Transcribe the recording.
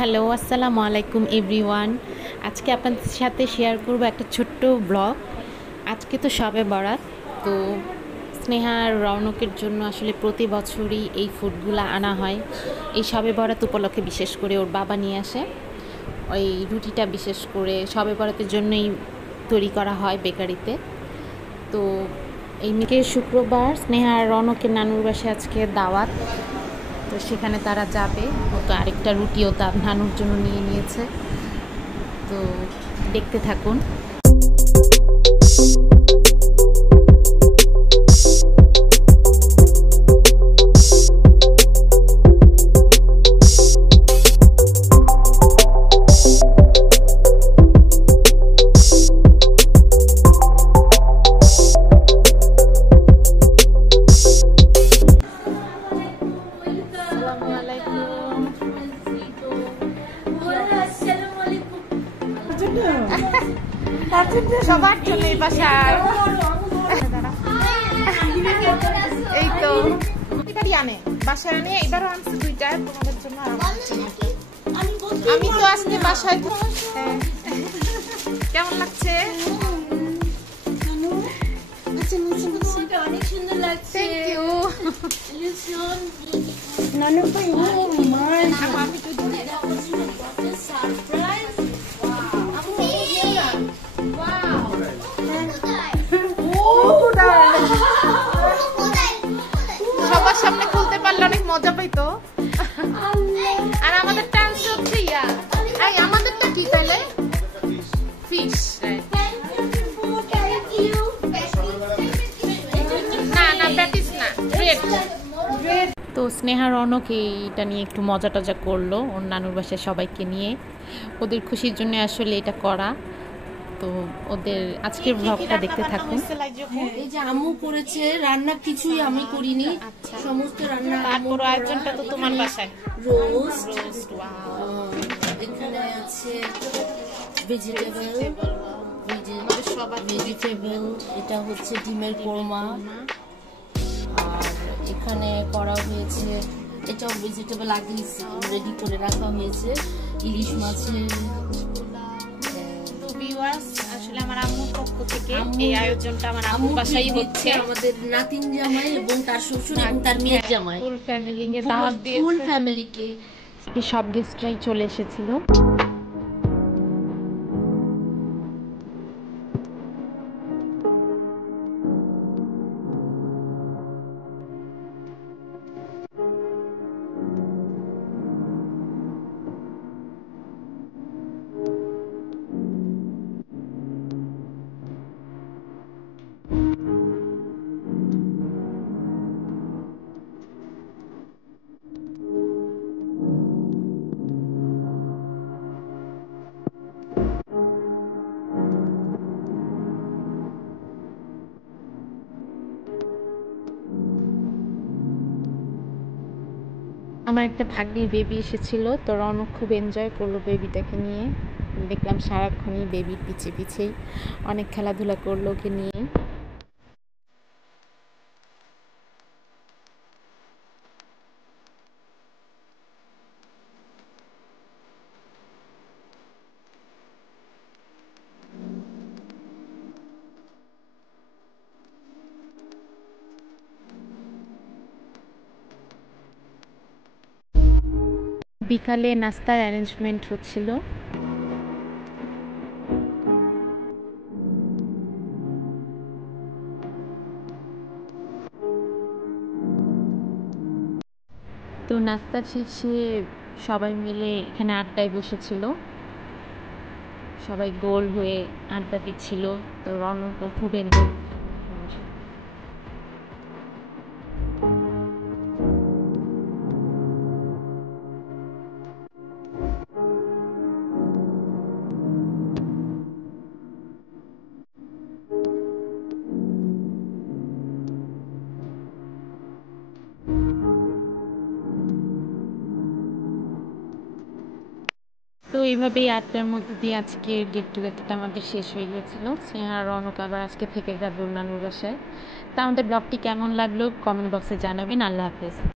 Hello, আসসালামু আলাইকুম everyone. আজকে আপনাদের সাথে শেয়ার করব একটা ছোট্ট ব্লগ। আজকে তো শবে বরাত, তো স্নেহা আর রৌনকের জন্য আসলে প্রতি বছরই এই ফুডগুলো আনা হয়। এই শবে বরাত উপলক্ষে বিশেষ করে ওর বাবা নিয়ে আসে। ওই রুটিটা বিশেষ করে শবে বরাতের জন্যই তৈরি করা হয় বেকারিতে। তো এই মেয়েকে শুক্রবার স্নেহা আর রৌনকের নানুর বাসায় আজকে দাওয়াত, তো সেখানে তারা যাবে। ও তো আরেকটা রুটিও তার নানুর জন্য নিয়ে নিয়েছে, তো দেখতে থাকুন। সবার জন্য এই বাসায় এই তো এবারই আনে, বাসায় আনে। এবারও আনছে দুইটা তোমাদের জন্য। আমি তো আজকে বাসায়। কেমন লাগছে? অনেক সুন্দর লাগছে। সবার সামনে খুলতে পারলে অনেক মজা পাইতো। আর আমাদের টান্স হচ্ছে আমাদেরটা কি তাহলে ফিশ। না প্যাটিস না, ব্রেড। তো স্নেহা রৌনক এটা নিয়ে একটু মজা টজা করলো ওর নানুর বাসায় সবাইকে নিয়ে। ওদের খুশির জন্য আসলে এটা করা। তো ওদের আজকের ব্লগটা দেখতে থাকুন। এই যে আম্মু করেছে রান্না, কিছুই আমি করিনি, সমস্ত রান্না। তারপর আয়োজনটা তো তোমার বাসায়। রোস্ট, এখানে আছে ভেজিটেবল, এটা হচ্ছে ডিমের কোরমা, আর এখানে করা হয়েছে এটাও ভেজিটেবল, আগে রেডি করে রাখা হয়েছে ইলিশ মাছের। আসলে আমার আম্মুর পক্ষ থেকে এই আয়োজনটা আমার আম্মুর বাসায় হচ্ছে। আমাদের নাতিন জামাই এবং তার শ্বশুর এবং তার মেয়ের জামাই, ফুল ফ্যামিলিকে দাওয়াত দিয়ে, ফুল ফ্যামিলিকে। সব গেস্টরাই চলে এসেছিল। আমার একটা ভাগ্নির বেবি এসেছিল, তো রৌনক খুব এনজয় করলো বেবিটাকে নিয়ে। দেখলাম সারাক্ষণই বেবির পিছে পিছেই অনেক খেলাধুলা করলো ওকে নিয়ে। বিকালে নাস্তার অ্যারেঞ্জমেন্ট হচ্ছিল। তো নাস্তা শেষে সবাই মিলে এখানে আড্ডায় বসেছিল, সবাই গোল হয়ে আড্ডা দিচ্ছিল। তো রৌনক খুব এনজয়। তো এইভাবেই আড্ডার মধ্যে দিয়ে আজকে গেট টুগেদারটা আমাদের শেষ হয়ে গিয়েছিল। স্নেহা আর রৌনক আবার আজকে থেকে যাবে নানুর বাসায়। তা আমাদের ব্লগটি কেমন লাগলো কমেন্ট বক্সে জানাবেন। আল্লাহ হাফেজ।